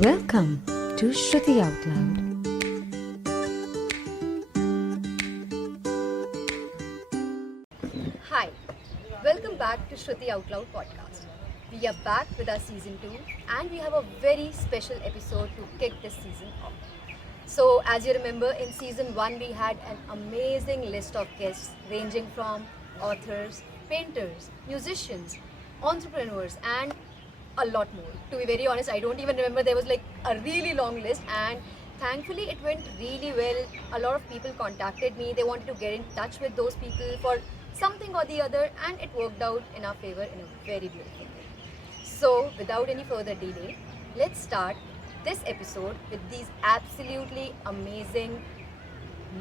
Welcome to Shruti Out Loud. Hi, welcome back to Shruti Out Loud podcast. We are back with our season 2 and we have a very special episode to kick this season off. So, as you remember, in season 1 we had an amazing list of guests ranging from authors, painters, musicians, entrepreneurs, and a lot more. To be very honest, I don't even remember. There was like a really long list, and thankfully it went really well. A lot of people contacted me. They wanted to get in touch with those people for something or the other, and it worked out in our favor in a very beautiful way. So, without any further delay, let's start this episode with these absolutely amazing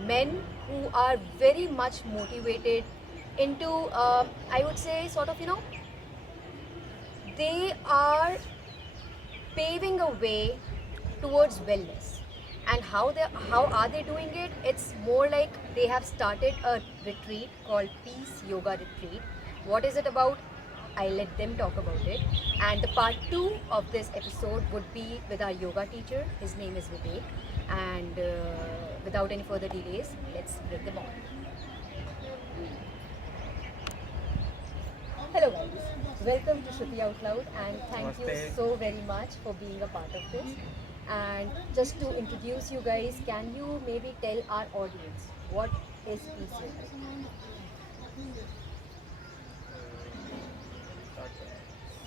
men who are very much motivated into, I would say, sort of, they are paving a way towards wellness. And how are they doing it? It's more like they have started a retreat called Peace Yoga Retreat. What is it about? I'll let them talk about it. And the part 2 of this episode would be with our yoga teacher. His name is Vivek. And without any further delays, let's bring them on. Hello guys, welcome to Shruti Out Loud, and thank you so very much for being a part of this. And just to introduce you guys, can you maybe tell our audience what is Peace Yoga?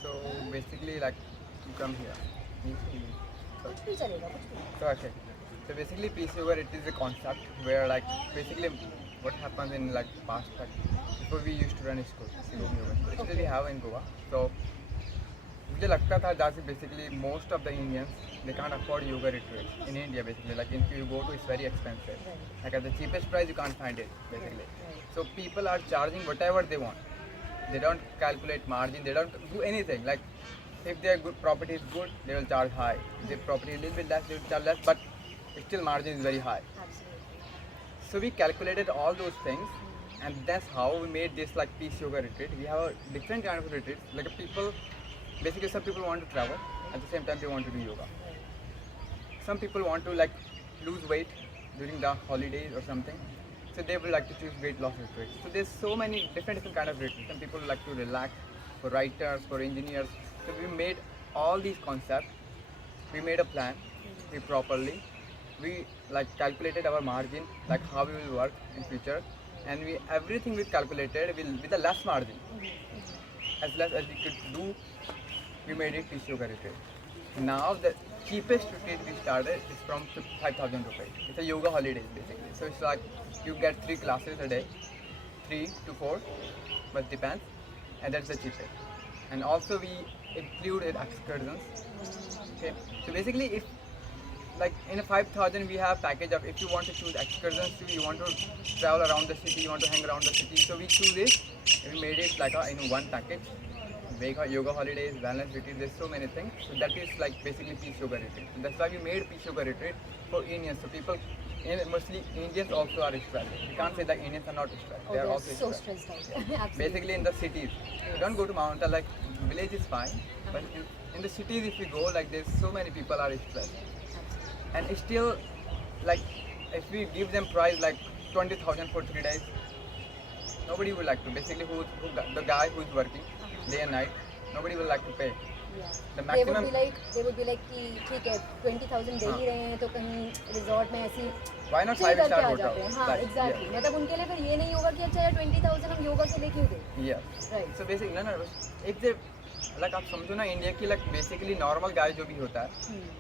So basically, like, you come here. कुछ भी चलेगा, कुछ भी. So okay. So basically, peace yoga, it is a concept where, like, basically what happens in like past, like before we used to run a school, yoga. So still we have in Goa. So मुझे लगता था जैसे basically most of the Indians they can't afford yoga retreats in India basically. Like if you go to, it's very expensive. Like at the cheapest price you can't find it basically. So people are charging whatever they want. They don't calculate margin. They don't do anything. Like if their good property is good, they will charge high. If their property is a little bit less, they will charge less. But still margin is very high. Absolutely. So we calculated all those things, and that's how we made this like peace yoga retreat. We have a different kind of retreats. Like people, basically some people want to travel, at the same time they want to do yoga. Some people want to like lose weight during the holidays or something. So they would like to choose weight loss retreats. So there's so many different kind of retreats. Some people like to relax, for writers, for engineers. So we made all these concepts. We made a plan, we properly. We like calculated our margin, like how we will work in future, and we everything we calculated with a less margin, as less as we could do. We made it Peace Yoga retreat. Now the cheapest retreat we started is from 5,000 rupees. It's a yoga holidays basically. So it's like you get 3 classes a day, 3 to 4, but depends, and that's the cheapest. And also we included excursions. Okay, so basically if like in a 5,000 we have package of if you want to choose excursions too, you want to travel around the city, you want to hang around the city, so we choose it. We made it like in one package. Yoga holidays, wellness retreat, there's so many things. So that is like basically Peace Yoga retreat. So that's why we made Peace Yoga retreat for Indians. So people, mostly Indians also are stressed. You can't say that Indians are not stressed. Oh, they are they're also so stressed. stressed out. Absolutely. Basically in the cities. You don't go to mountain, like village is fine. But in the cities if you go, like there's so many people are stressed. And still, like if we give them price like 20,000 for 3 days, nobody would like to. Basically, the guy who's working day and night, nobody will like to pay. Yeah. The They maximum. would be like कि ठीक है 20,000 दे ही रहे हैं तो कहीं resort में ऐसी Why not chill 5 करके star आ hotel? जाते हैं. हाँ, Like, exactly. yeah. मतलब उनके लिए फिर ये नहीं होगा कि अच्छा यार 20,000 हम योगा के लिए क्यों दें. Yeah. Right. So basically, no. If they like आप समझो ना इंडिया की like basically normal guy जो भी होता है,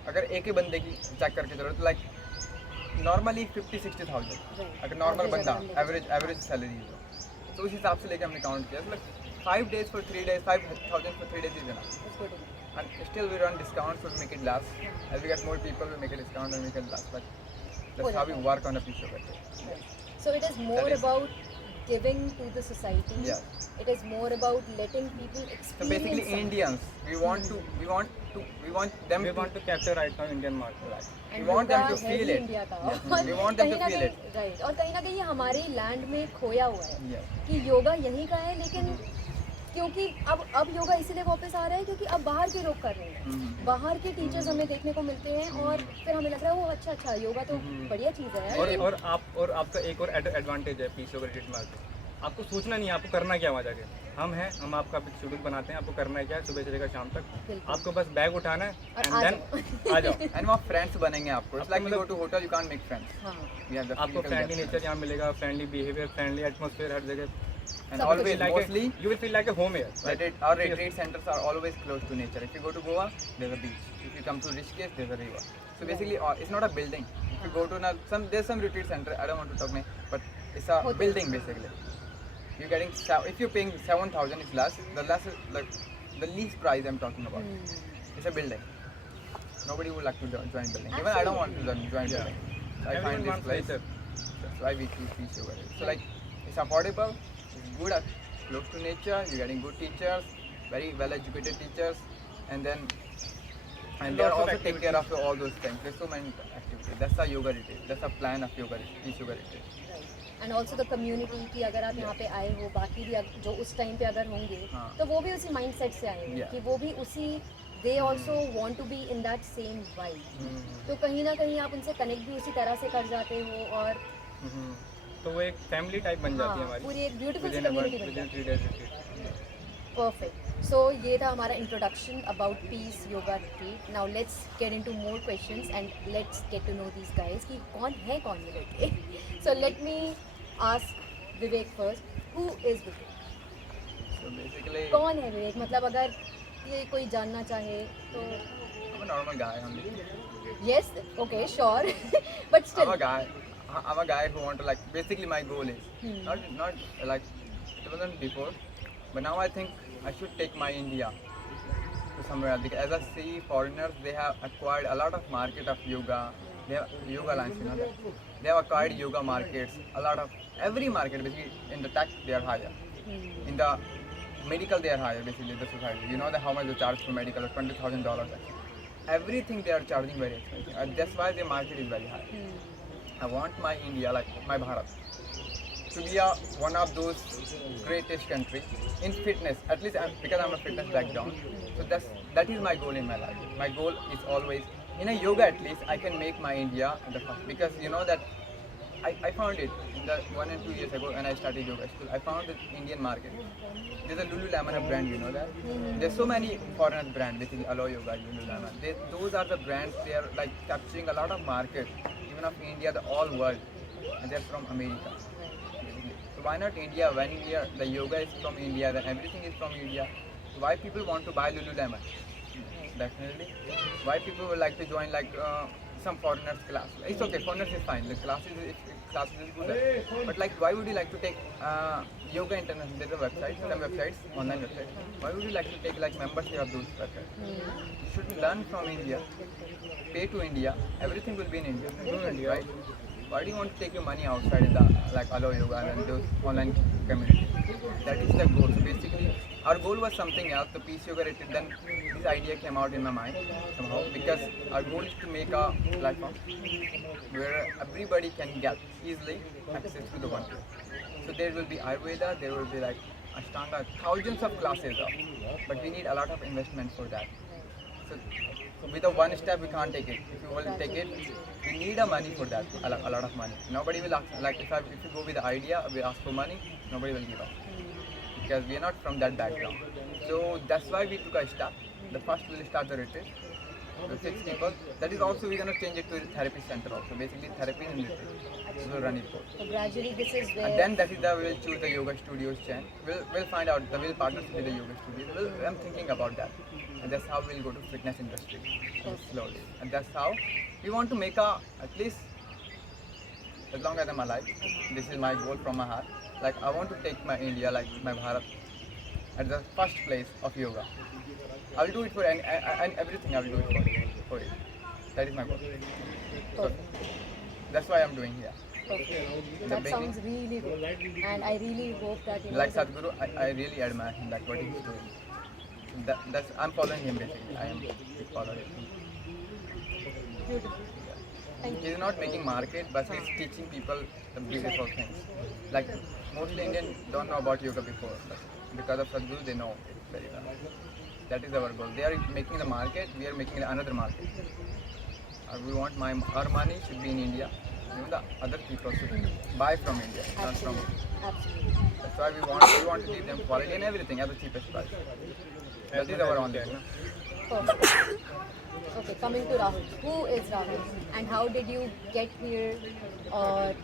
अगर एक ही बंदे की चेक करके चलो तो like normally 50-60,000. Right. अगर normal Average बंदा अगर हम average salary है तो उस हिसाब से लेके हमने काउंट किया. So like 5 days for 3 days, 5,000 for 3 days is enough. It's good enough. And still we run discounts to make it last. As we get more people, we make a discount and make it last. But that's how we work on a piece of it. Right. So it is more That is- about giving to the society. Yeah. It is more about letting people experience. So basically, something. Indians, we want them We want to capture right now Indian market. And we want them yoga to है feel he it. India का. Yeah. और We want them to कहीं ना feel कहीं- Right. और कहीं ना कहीं ये हमारे लैंड में खोया हुआ है Yeah. कि योगा यहीं का है लेकिन क्योंकि अब योगा इसीलिए वापस आ रहा है क्योंकि अब बाहर के लोग कर रहे हैं, बाहर के टीचर्स हमें देखने को मिलते हैं और फिर हमें लग रहा है वो अच्छा योगा तो बढ़िया चीज़ है यार। और आपका एक और एडवांटेज है पीस योगा रिट्रीट में आके, आपको सोचना नहीं है आपको करना क्या वहाँ जाके। हम आपका शेड्यूल बनाते हैं, आपको करना है क्या है, सुबह से लेकर शाम तक आपको बस बैग उठाना है एंड देन आ जाओ। एंड वहाँ फ्रेंड्स बनेंगे आपको, it's like you go to hotel, you can't make friends. आपको फ्रेंडली नेचर यहाँ मिलेगा, फ्रेंडली बिहेवियर, फ्रेंडली एटमॉस्फेयर हर जगह। And always, mostly, you will feel like a home here. Our retreat centers are always close to nature. If you go to Goa, there's a beach. If you come to Rishikesh, there's a river. So basically, it's not a building. If you go to there's some retreat center. I don't want to talk name, but it's a building basically. You're getting if you're paying 7,000, it's less. The less is like the least price I'm talking about. It's a building. Nobody would like to join building. Even I don't want to join building. So I find this place. That's why we choose Peace Yoga. So like, it's affordable. It's good, close to nature. You're getting good teachers, very well-educated teachers, and they are also take care of all those things. There's so many activities. That's a yoga retreat. That's a plan of yoga retreat, Peace Yoga retreat. And also the community कि अगर आप यहाँ पे आए हो, बाकी भी जो उस टाइम पे अगर होंगे तो वो भी उसी माइंड सेट से आए हैं कि वो भी उसी they also want to be in that same vibe. तो कहीं ना कहीं आप उनसे कनेक्ट भी उसी तरह से कर जाते हो और तो वो एक फैमिली टाइप बन जाती है हमारी, पूरी एक ब्यूटीफुल सी कम्युनिटी बन जाती है। परफेक्ट। सो ये था हमारा introduction about peace yoga retreat. Now let's get into more questions and let's get to know these guys कि कौन ये लड़के। So let me ask Vivek first, who is Vivek? So basically, कौन है विवेक? मतलब अगर ये कोई जानना चाहे तो I'm a normal guy only. Yes okay sure but still I'm a guy who want to like. Basically, my goal is not like it wasn't before, but now I think I should take my India to somewhere else. Because as I see foreigners, they have acquired a lot of market of yoga. They have yoga lines, you know that. They have acquired yoga markets. A lot of every market basically in the tech they are higher. In the medical they are higher basically the society. You know that how much they charge for medical? $20,000. Everything they are charging very expensive. And that's why the market is very high. I want my India, like my Bharat, to be one of those greatest countries in fitness. At least because I'm a fitness background, so that is my goal in my life. My goal is always in a yoga. At least I can make my India the first, because you know that I found it in the 1 and 2 years ago when I started yoga school. I found the Indian market. There's a Lululemon brand, you know that. There's so many foreign brands, basically Alo Yoga, Lululemon. Those are the brands. They are like capturing a lot of market, even of India, the all world, and they're from America. Basically. So why not India? When India, the yoga is from India, then everything is from India. Why people want to buy Lululemon? Definitely. Why people would like to join like some foreigners class? It's okay, foreigners is fine. The classes is good. But like, why would you like to take yoga international? There's a website, some websites, online websites. Why would you like to take like membership of those websites? You should learn from India, pay to India. Everything will be in India, right? Why do you want to take your money outside in the like Alo Yoga and those online community? That is the goal. So basically, our goal was something else. The Peace Yoga retreat. Then this idea came out in my mind somehow, because our goal is to make a platform where everybody can get easily access to the one place. So there will be Ayurveda, there will be like Ashtanga, thousands of classes, but we need a lot of investment for that. So with a one step we can't take it. If you will take it, we need a money for that, a lot of money. Nobody will ask, like if you go with the idea, we ask for money, nobody will give us, because we are not from that background. So that's why we took a step. The first we will start the retreat with 6 people. That is also we're going to change it to a therapy center also. Basically therapy and retreat. We will run it both. So gradually this is where. And then that is the we will choose the yoga studios chain. We'll find out we'll partnership with the yoga studios. I'm thinking about that. And that's how we'll go to fitness industry slowly. And that's how we want to make at least, as long as I'm alive, this is my goal from my heart. Like I want to take my India, like my Bharat, at the first place of yoga. I will do it for and everything. I will do it for it. That is my goal. So that's why I'm doing here. Perfect. That sounds really good, and I really hope that you know. Like Sadhguru, I really admire him. Like what he's doing. That's I'm following him basically. I am following him. Beautiful. Thank you. He's not making market, but he's teaching people the beautiful things. Like mostly Indians don't know about yoga before. But because of Sadhguru, they know it very well. That is our goal. They are making the market, we are making another market. We want our money should be in India. Even the other people should buy from India, not from. Absolutely. That's why we want to give them quality and everything at the cheapest price. That is our only goal. Perfect. Okay, coming to Rahul. Who is Rahul? And how did you get here? और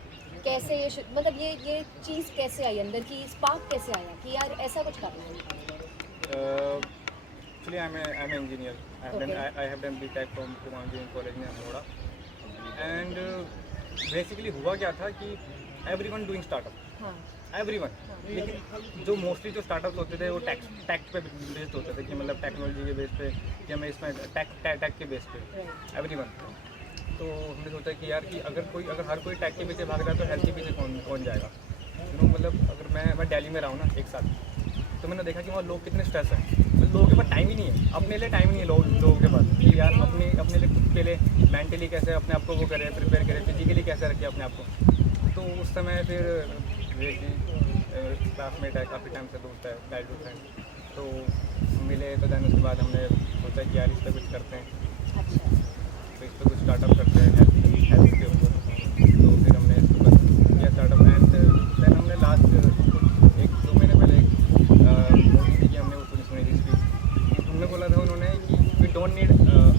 कैसे ये मतलब ये चीज़ कैसे आई अंदर की spark कैसे आया कि यार ऐसा कुछ करना है? Actually, I'm an engineer. I have done B.Tech from Kumar Engineering College in Amroda. And basically हुआ क्या था कि everyone doing startup. हाँ. Everyone. लेकिन जो मोस्टली जो स्टार्टअप्स होते थे वो टैक्स पे बेस्ड होते थे कि मतलब टेक्नोलॉजी के बेस पे कि हमें इसमें टैक के बेस पे एवरीवन। तो हमने सोचा कि यार कि अगर हर कोई टैक के पीछे भाग रहा है तो हेल्थ के पीछे कौन जाएगा। मतलब अगर मैं दिल्ली में रहा हूँ ना एक साथ, तो मैंने देखा कि वहाँ लोग कितने स्ट्रेस हैं, मतलब लोगों के पास टाइम ही नहीं है, अपने लिए टाइम नहीं है लोगों के पास कि यार अपने लिए खुद के लिए मेंटली कैसे अपने आप को वो करें, प्रिपेयर करें, फिजिकली कैसे रखें अपने आप को। तो उस समय फिर क्लासमेट है, काफ़ी टाइम से दोस्त है, बैड फ्रेंड, तो मिले। तो देन उसके बाद हमने सोचा कि यार इस पर कुछ करते हैं, तो इस पर कुछ स्टार्टअप करते हैं हेल्थ के ऊपर। तो फिर हमने इसके ऊपर किया स्टार्टअप एंड देन हमने लास्ट 1-2 महीने पहले मोदी जी की हमने वो सुनी थी स्पीच। उन्होंने बोला था उन्होंने कि we don't need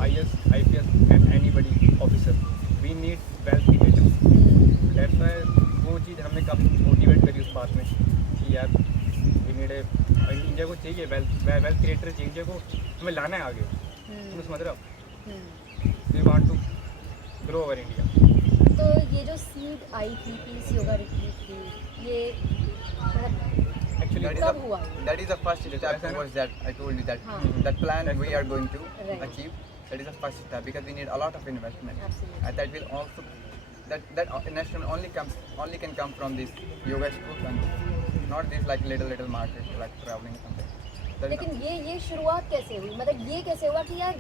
IAS, IPS and anybody officer, we need wealth creators. That's why वो चीज़ हमने काफ़ी मोटिवेट करी उस बात में कि यार वी नीड इंडिया को चाहिए वेल्थ क्रिएटर चाहिए, इंडिया को हमें लाना है आगे। तुम समझ रहे हो? We want to grow over India. तो ये जो सीड आई थी पीस योगा रिट्रीट की, ये मतलब एक्चुअली कब हुआ? That is the first step towards that. I told you that that plan we are going to achieve. That is the first step because we need a lot of investment. Absolutely. And that will also that investment only can come from this yoga schools and not this like little market like traveling something. That is लेकिन ये शुरुआत कैसे हुई? मतलब ये कैसे हुआ कि यार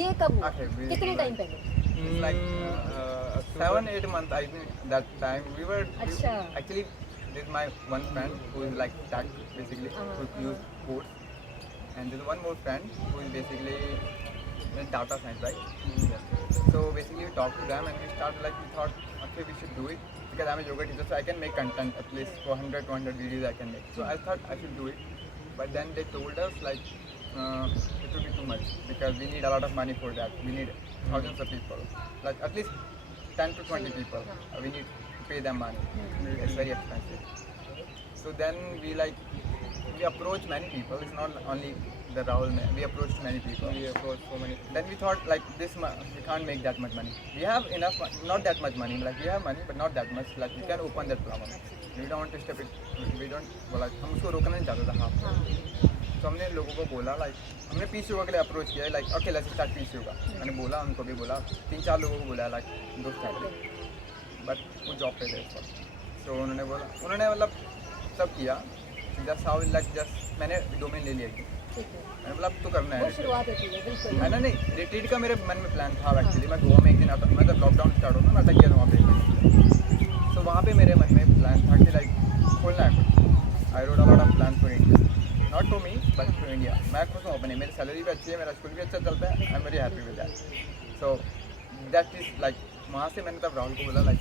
ये कब हुआ? Okay, कितने टाइम पहले? it's like 7-8 months. I think that time we were अच्छा. actually this is my one friend who is like tech basically who use code, and there's one more friend who is basically in data science, right? Yes. So basically we talked to them and we thought okay we should do it because I'm a yoga teacher, so I can make content at least for 100-200 videos I can make. So I thought I should do it, but then they told us like it will be too much because we need a lot of money for that. We need thousands of people, like at least 10 to 20 people. We need to pay them money. It's very expensive. So then we approached many people. It's not only the Rahul. We approached many people. We approached so many. Then we thought like we can't make that much money. We have enough, not that much money. Like we have money, but not that much. Like we can open that platform. We don't want to step it. We don't. बोला हम उसको रोकना नहीं चाहते थे हाँ. तो हमने लोगों को बोला हमने पीस योगा के लिए अप्रोच किया okay let's start peace yoga. मैंने बोला उनको भी बोला 3-4 लोगों को बोला दोस्त हैं बट वो जॉब पे थे उस वक्त. तो उन्होंने मतलब सब किया जस्ट हाउ जस्ट मैंने डोमेन ले लिया थी. मैंने बोला अब तो करना है. शुरुआत होती है बिल्कुल. है ना. नहीं रिट्रीट का मेरे मन में प्लान था एक्चुअली. मैं गोवा में एक दिन आता मतलब लॉकडाउन स्टार्ट होता मैं अटक गया था वहाँ पे. तो वहाँ पे मेरे मन में प्लान था कि खोलना है कुछ. I wrote a lot of plan for India, not for me but for India. मैं खुश हूँ अपने, मेरी सैलरी भी अच्छी है, मेरा स्कूल भी अच्छा चलता है. I am very happy with that. So that is वहाँ से मैंने तब राहुल को बोला Rahul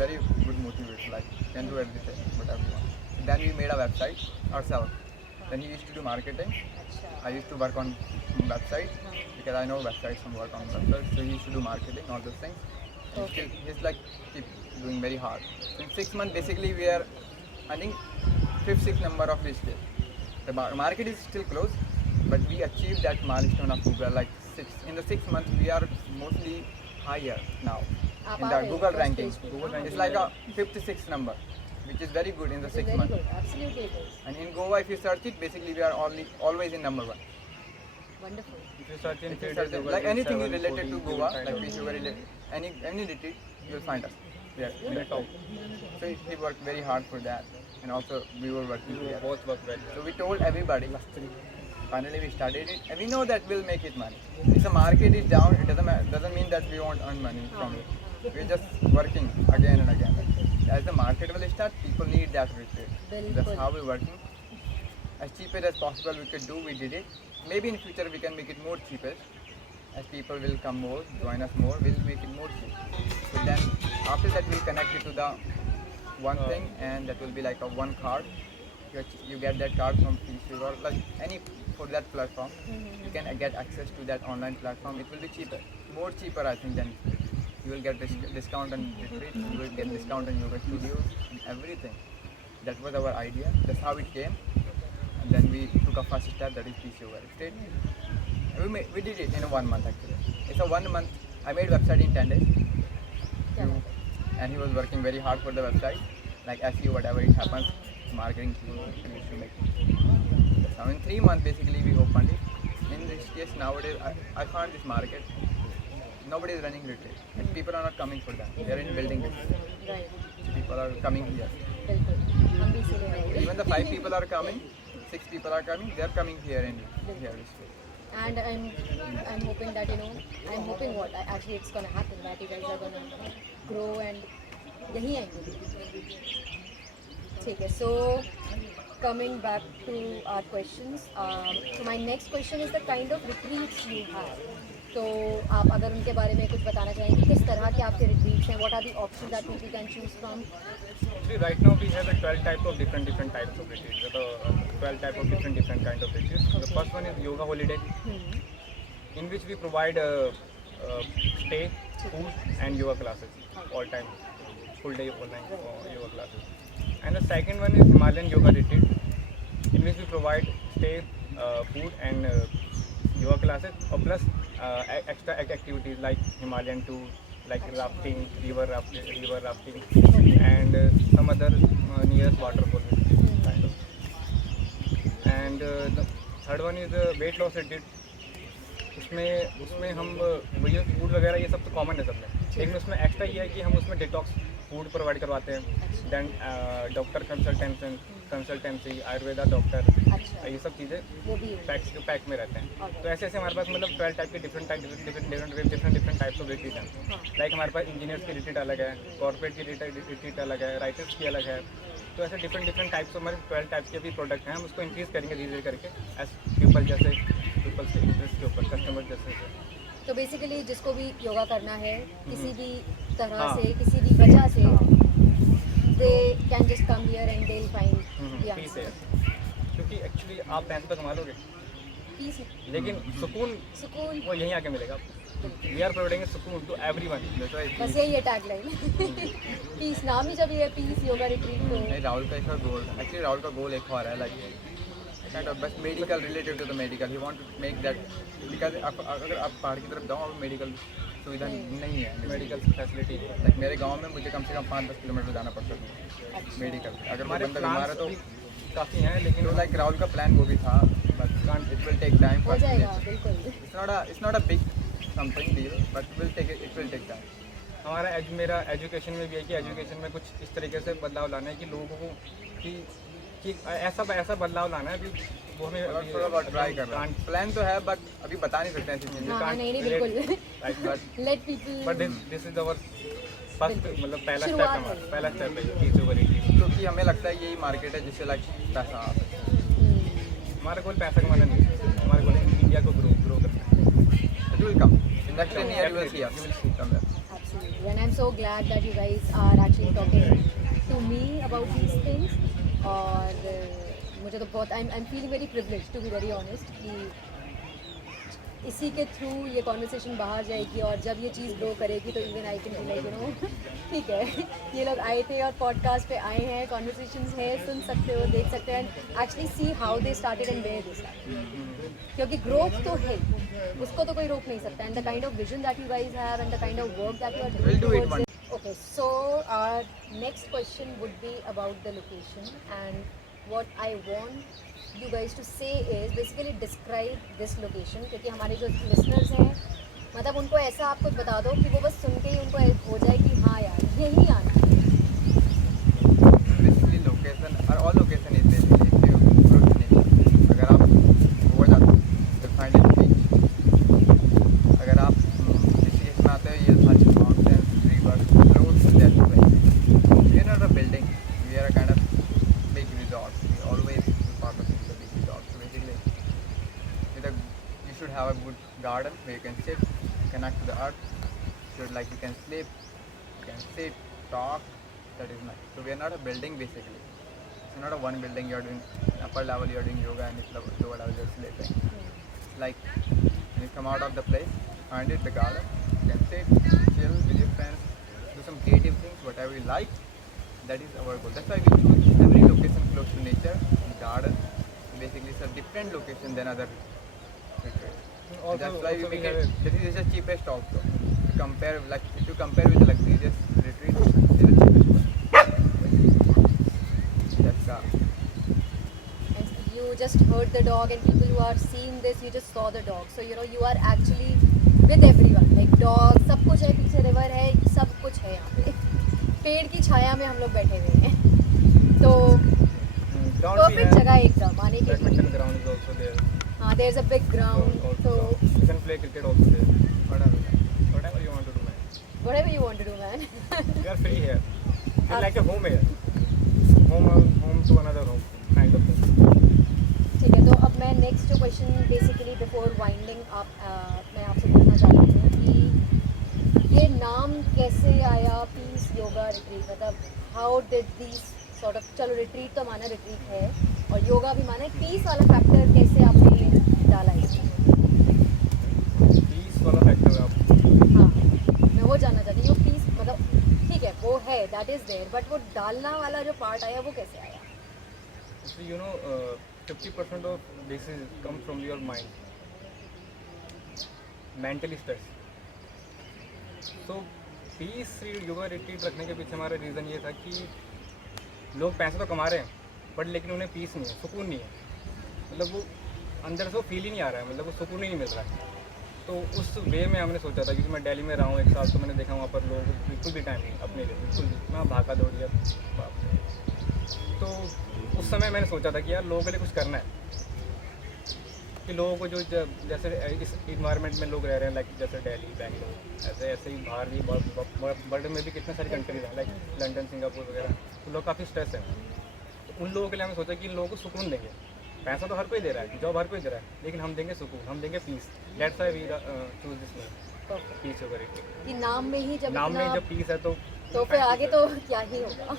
very good motivate can do everything but everyone. Then we made a website ourselves. Then he used to do marketing. I used to work on websites because I know websites and work on websites. So he used to do marketing, all those things. Okay. He's keep doing very hard. So in 6 months, basically we are, I think, 5th-6th number of this day. The market is still closed, but we achieved that milestone of Google. In the 6th month, we are mostly higher now in the Google rankings. It's like a 5th-6th number, which is very good in the 6th month. Good. Absolutely it is. And in Goa, if you search it, basically we are always in number 1. Wonderful. If you search in If you Twitter, search it, like anything related to Goa, like peace yoga related, any retreat, you'll find us. Yeah, in the top. So he worked very hard for that, and also we were working together. both work well. So we told everybody. Finally, we started it, and we know that we'll make it money. If the market is down, it doesn't mean that we won't earn money from it. We're just working again and again. as the market will start, people need that retreat. That's बिल्कुल how we're working. As cheaper as possible we could do, we did it. Maybe in future we can make it more cheaper. As people will come more, join us more, we'll make it more cheap. So then after that we'll connect it to the one thing, and that will be like a one card. You get that card from PC or like any for that platform. You can get access to that online platform. It will be cheaper, more cheaper I think than you will get discount on retreat, you will get discount on yoga studios, everything. That was our idea. That's how it came. And then we took a first step, that is PC Yoga Retreat. We did it in 1 month actually. It's a 1 month. I made website in 10 days. क्या बात है। And he was working very hard for the website, like SEO, whatever it happens, marketing team, we used to make it. So in 3 months basically we opened it. In this case nowadays I found this market, nobody is running retreat. And people are not coming for that. They are in building retreat. Right People are coming here. बिल्कुल हम भी इसीलिए आएंगे Even the 5 people are coming, 6 people are coming, they are coming here in here retreat. and I'm hoping that I'm hoping what actually it's gonna happen, that you guys are gonna grow and यही आएंगे। ठीक है, so coming back to our questions, so my next question is the kind of retreats you have. तो आप अगर उनके बारे में कुछ बताना चाहेंगे, किस तरह के आपके retreats हैं, what are the options that people can choose from? Actually, right now we have a 12 type of different types of retreats. So, 12 type of different kind of retreats. The first one is yoga holiday, in which we provide stay, food, and yoga classes all time, full day online yoga classes. And the second one is Himalayan yoga retreat, in which we provide stay, food, and yoga classes, or plus extra activities like Himalayan tour, like rafting, river rafting, and some other nearest waterfall kind of. And the third one is weight loss retreat. उसमें हम वही food वगैरह ये सब तो common है सब में, लेकिन उसमें एक्स्ट्रा ये है कि हम उसमें डिटॉक्स फूड प्रोवाइड करवाते हैं, then doctor consultancy, Ayurveda doctor, अच्छा, ये सब चीज़ें वो भी है। पैक में रहते हैं। तो ऐसे हमारे पास मतलब 12 टाइप के डिफरेंट टाइप्स ऑफ रिट्रीट हैं। लाइक हमारे पास इंजीनियर्स की रिट्रीट अलग है, कॉर्पोरेट की रिट्रीट अलग है, राइटर्स की अलग है। तो ऐसे डिफरेंट टाइप्स हमारे 12 टाइप्स के भी प्रोडक्ट हैं। हम उसको इंक्रीज़ करेंगे धीरे धीरे करके एज पीपल्स के इंटरेस्ट के ऊपर, कस्टमर जैसे। तो बेसिकली जिसको भी योगा करना है किसी भी तरह हाँ। से, किसी भी वजह से, they can just come here and they will find the peace है, आंसर। क्योंकि एक्चुअली आप पैसे तो कमा लोगे, पीस, लेकिन सुकून सुकून, वो यहीं आके मिलेगा आपको। वी आर प्रोवाइडिंग सुकून टू एवरीवन। बस यही है टैगलाइन। पीस, नाम ही जब ये पीस योगा रिट्रीट तो नहीं, राहुल का एक और गोल, एक्चुअली राहुल का गोल एक और है, लाइक काइंड ऑफ बस medical related to the medical, he want to make that, because अगर आप पहाड़ की तरफ जाओ मेडिकल सुविधा नहीं है, मेडिकल फैसिलिटी लाइक मेरे गांव में मुझे कम से कम 5-10 किलोमीटर जाना पड़ता है मेडिकल, अगर हमारे बंदा बीमार है तो काफ़ी हैं, लेकिन तो लाइक राहुल का प्लान वो भी था, but it will take time, हो जाएगा बिल्कुल। It's not a big something deal, but it will take time. हमारा मेरा एजुकेशन में भी है कि एजुकेशन में कुछ इस तरीके से बदलाव लाना है कि लोगों को कि ऐसा बदलाव लाना है कि वो हमें थोड़ा बहुत ट्राई कर रहा है, प्लान तो है बट अभी बता नहीं सकते ऐसी चीज़ें। हाँ, नहीं बिल्कुल। But let people, this is our first, मतलब पहला स्टेप शुरुआत हमारा, है। पहला स्टेप है चीज़ ओवर इट। क्योंकि हमें लगता है यही मार्केट है जिससे लाइक पैसा आ सकता है। हमारा गोल पैसा कमाना नहीं है, हमारा गोल है इंडिया को ग्रो करना है। It will come. In next 10 years, you will see us. You will see come there. Absolutely, and I'm so glad that you guys are actually talking to me about these things. और मुझे तो बहुत I'm feeling very privileged to be very honest कि इसी के through ये conversation बाहर जाएगी, और जब ये चीज़ ग्रो करेगी तो even I can be like ठीक है, ये लोग आए थे और पॉडकास्ट पे आए हैं, कॉन्वर्सेशंस है, सुन सकते हो, देख सकते हैं, and actually see how they started and where they started, क्योंकि ग्रोथ तो है, उसको तो कोई रोक नहीं सकता, and the kind of vision that you guys have and the kind of work that you are We'll do it one. Okay, so our next question would be about the location, and what I want you guys to say is basically describe this location, क्योंकि हमारे जो listeners हैं, मतलब उनको ऐसा आप कुछ बता दो कि वो बस सुन के ही उनको हो जाए कि हाँ यार यही आना है। Basically, location or all location is basically if you approach nature. अगर आप गोवा जाते हो, you'll find it beach. अगर आप ऋषिकेश में आते हो, you'll find mountains, rivers, roads, that way. We are not a wood garden where you can sit, connect to the earth. So like you can sleep, you can sit, talk. That is nice. So we are not a building basically. It's not a one building. You are doing upper level, you are doing yoga, and it's lower level you are sleeping. Like when you come out of the place, find it the garden. You can sit, chill with your friends, do some creative things, whatever you like. That is our goal. That's why we choose every location close to nature, garden. Basically, it's a different location than other retreats. Also, That's why we also make have it. This is the cheapest also. To compare, like if you compare with the luxurious retreat, this is the cheapest one. That's the. And you just heard the dog, and people who are seeing this, you just saw the dog. So you know you are actually with everyone. Like dog, सब कुछ है, पीछे river है, सब कुछ है यहाँ पे. पेड़ की छाया में हम लोग बैठे हुए हैं. तो परफेक्ट जगह है एकदम आने के लिए. Badminton ground is also there. हाँ, there's a big ground. So You can play cricket also there. Whatever you want to do, man. whatever you want to do, man. You are free here. It's like a home here. Home to another home kind of thing. ठीक है, तो अब मैं next question basically before winding up मैं आपसे पूछना चाहती हूँ कि ये नाम कैसे आया पीस योगा रिट्रीट. मतलब how did this sort of, चलो रिट्रीट तो माना रिट्रीट है और योगा भी माना है, पीस वाला फैक्टर कैसे आपने डाला इसमें? Peace वाला factor है आप. हाँ, मैं वो जानना चाहती हूँ. पीस मतलब ठीक है वो है, दैट इज़ देयर, बट वो डालना वाला जो पार्ट आया वो कैसे आया? So you know, 50% of this is come from your mind, mentally stress. So peace yoga retreat रखने के पीछे हमारा रीज़न ये था कि लोग पैसे तो कमा रहे हैं बट लेकिन उन्हें पीस नहीं है, सुकून नहीं है. मतलब वो अंदर से वो फील ही नहीं आ रहा है, मतलब वो सुकून ही नहीं मिल रहा है. तो उस वे में हमने सोचा था, क्योंकि मैं दिल्ली में रहा हूँ 1 साल, तो मैंने देखा वहाँ पर लोग बिल्कुल भी टाइम नहीं अपने लिए, बिल्कुल भी मैं भागा दौड़िया. तो उस समय मैंने सोचा था कि यार लोगों के लिए कुछ करना है, कि लोगों को जो जैसे इस इन्वायरमेंट में लोग रह रहे हैं, लाइक जैसे दिल्ली, बैंगलोर, ऐसे ही बाहर भी वर्ल्ड में भी कितने सारी कंट्रीज हैं, लाइक लंदन, सिंगापुर वगैरह. तो लोग काफ़ी स्ट्रेस हैं. तो उन लोगों के लिए हमने सोचा कि इन लोगों को सुकून देंगे. पैसा तो हर कोई दे रहा है, जॉब हर कोई दे रहा है, लेकिन हम देंगे सुकून, हम देंगे peace. That's why we choose this name, peace yoga retreat. कि नाम में ही जब नाम में इतना- जब पीस है तो फिर आगे तो क्या ही होगा.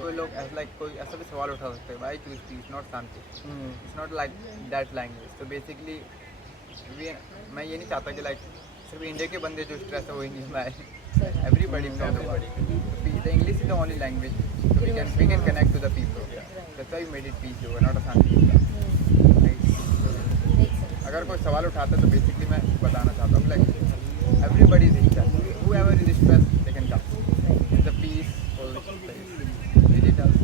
कोई लोग लाइक कोई ऐसा भी सवाल उठा सकते हैं, why choose peace not shanti. It's not like that language. तो बेसिकली मैं ये नहीं चाहता कि लाइक सिर्फ इंडिया के बंदे जो स्ट्रेस है वो इंडिया में आए. Everybody from the world. The English is the only language. So we can connect to the people. That's why we made it peace yoga, not a Shanti yoga. Right? Makes sense. अगर कोई सवाल उठाता है तो basically मैं बताना चाहता हूँ like everybody is stressed. Whoever is stressed, they can come. It's a peaceful place. Visit us.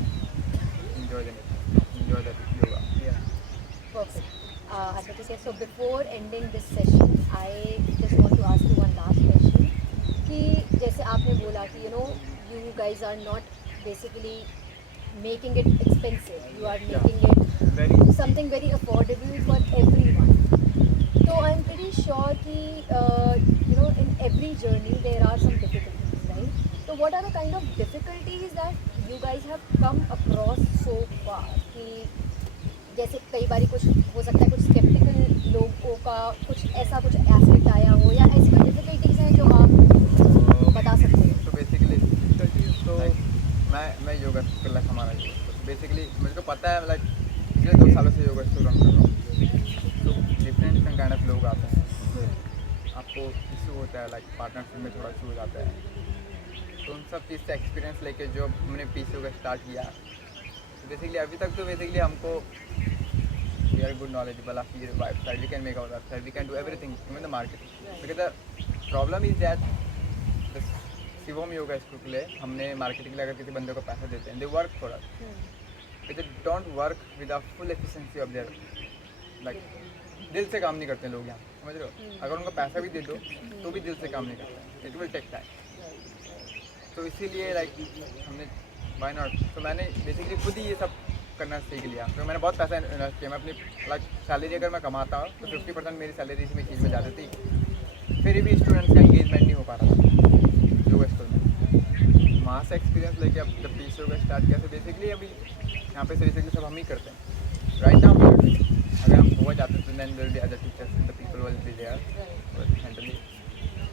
Enjoy the nature. Enjoy the yoga. Yeah. Perfect. अच्छा ठीक है. So before ending this session, I just want to ask you one last question. कि जैसे आपने बोला कि you guys are not basically making it expensive. You are making it Very. something very affordable for everyone. So I'm pretty sure कि in every journey there are some difficulties, right? So what are the kind of difficulties that you guys have come across so far? कि जैसे कई बारी कुछ हो सकता है, कुछ स्केप्टिकल लोगों का कुछ ऐसा कुछ एस्पेक्ट आया हो, या ऐसी कोई डिफिकल्टीज हैं जो आप बता सकते हैं? तो बेसिकली तो मैं योगा क्लास हमारा योगा. बेसिकली मुझे को पता है लाइक पिछले 2 सालों से योगा स्टोर रन कर रहा हूँ. तो डिफरेंट काइंड ऑफ लोग आते हैं. आपको इशू होता है लाइक पार्टनरशिप में थोड़ा इशू हो जाता है. तो उन सब चीज़ से एक्सपीरियंस लेके जो हमने पीस योगा स्टार्ट किया, बेसिकली अभी तक तो बेसिकली हमको we are good knowledgeable of your website, we can make our website, we can do everything even the marketing. Because the problem is that Shivam yoga school के लिए हमने marketing के लिए अगर किसी बंदे को पैसा देते हैं, they work for us, but they don't work with the full efficiency of their. Like दिल से काम नहीं करते लोग यहाँ, समझ रहे हो. अगर उनको पैसा भी दे दो तो भी दिल से काम नहीं करते. It will take time. तो इसीलिए लाइक हमने व्हाई नॉट. तो मैंने बेसिकली खुद ही ये सब करना सीख लिया. तो मैंने बहुत पैसा इन्वेस्ट किया. मैं अपनी लाइक सैलरी अगर मैं कमाता हूँ तो 50% मेरी सैलरी इसमें चीज़ में जाती थी. फिर भी स्टूडेंट्स का इंगेजमेंट नहीं हो पा रहा था योगा स्कूल में. वहाँ से एक्सपीरियंस लेके अब जब पीस योगा स्टार्ट किया, तो बेसिकली अभी यहाँ पे बेसिकली सब हम ही करते हैं. राइट नाउ अगर हम गोवा जाते हैं तो then there will be other teachers, the people will be there, but mentally.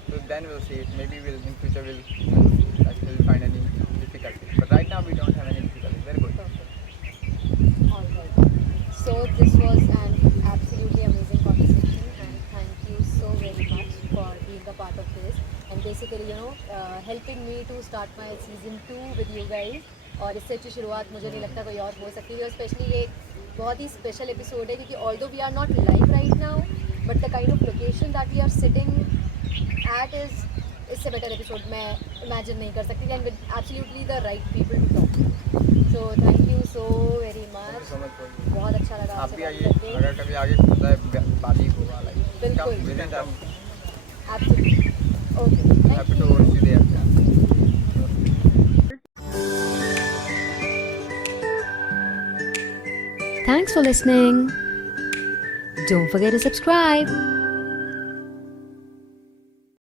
So then we'll see. Maybe we'll in future we'll actually find any difficulty. But right now we don't have any difficulty. Very good. Alright. So this was an absolutely amazing conversation, and thank you so very much for being a part of this and basically helping me to start my season 2 with you guys. और इससे अच्छी शुरुआत मुझे नहीं लगता कोई और हो सकती है, स्पेशली ये बहुत ही स्पेशल एपिसोड है क्योंकि although we are not live right now but the kind of location that we are sitting at is इससे बेटर एपिसोड मैं इमेजिन नहीं कर सकती and with absolutely the right people to talk. So thank you so very much. बहुत अच्छा लगा आप आपसे भी बात आइए, करके. अगर कभी आगे होता है बाली होगा लाइक. बिल्कुल. Happy absolutely. Okay. to see the app. Thanks for listening. Don't forget to subscribe.